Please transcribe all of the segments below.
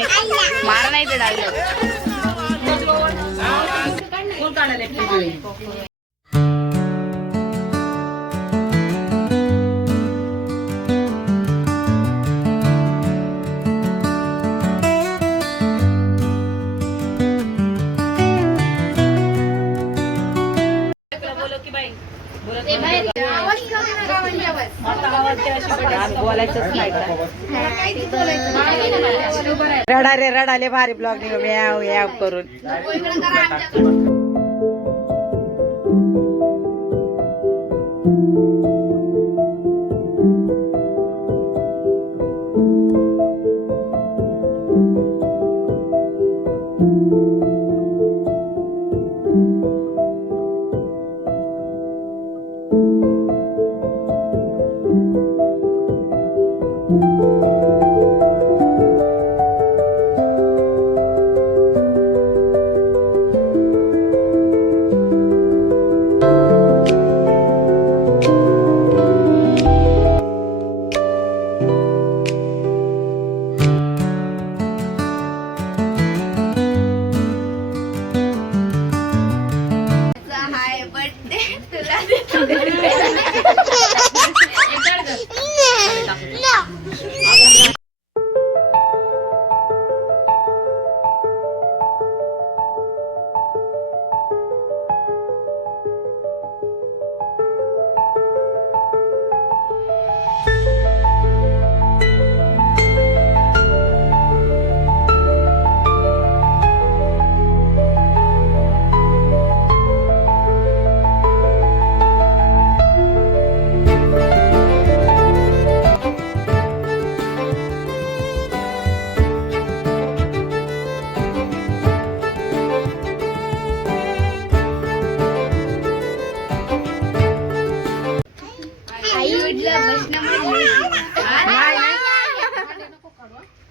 नाही मारा नाही ते डायलॉग कोण काढायला रडाले भारी ब्लॉग याव करून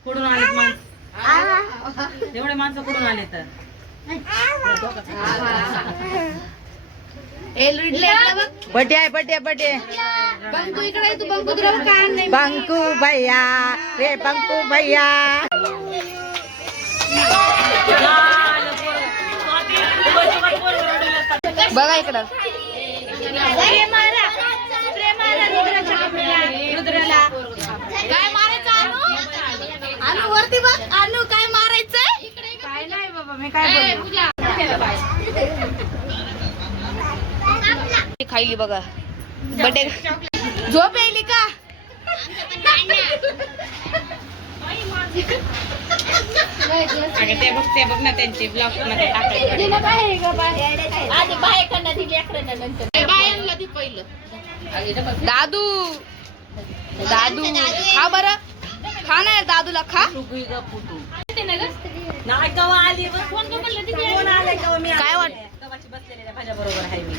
कुठून आलेत माणसं एवढे माणसं कुठून आले तर बड्डे आहे बड्डे बंकू इकडे तू बंकू तुला काम नाही बंकू भैया रे बंकू भैया बघा इकडं काय मारायचं अनु वरती बघ अनु काय मारायचंय काय नाही बाबा मी काय खायली बघा बड्डे झोप येईल का ते बघ ना त्यांचे ब्लॉग मध्ये दादू दादू खा बरं खा ना दादूला खा काय वाट भाज्या बरोबर आहे मी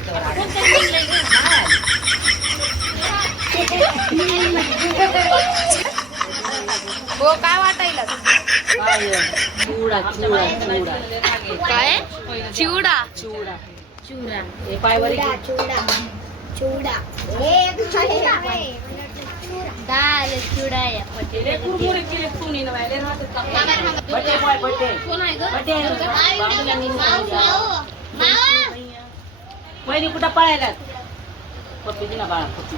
हो काय वाटायला चिवडा चिवडा चिवडा काय चिवडा चिवडा चिवडा हे पायवर चिवडा दाल चिवडा कुरमुरे केले सोनी ना वाले बटे बॉय बटे बटे वहिनी कुठं पळायला पप्पी दिना बाळा पप्पी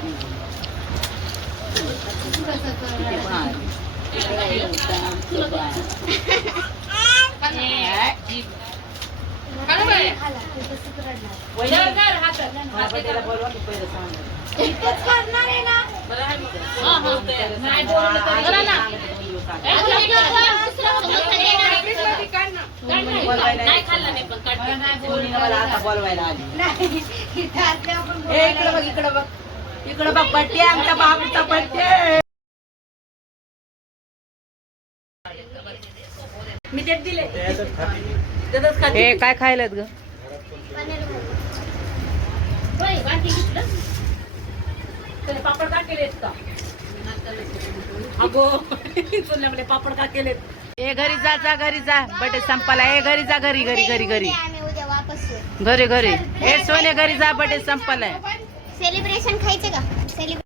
इकडं बघ बड्डे आमच्या बाबूचा बड्डे मी ते दिले हे काय खायलात ग पापड का केलेत का अगो सोन्यामध्ये पापड का केलेत ए घरी जा जा घरी जा बड्डे संपाला ए घरी जा घरी घरी घरी घरी घरी घरी ए सोने घरी जा बड्डे संपाला सेलिब्रेशन खायचं का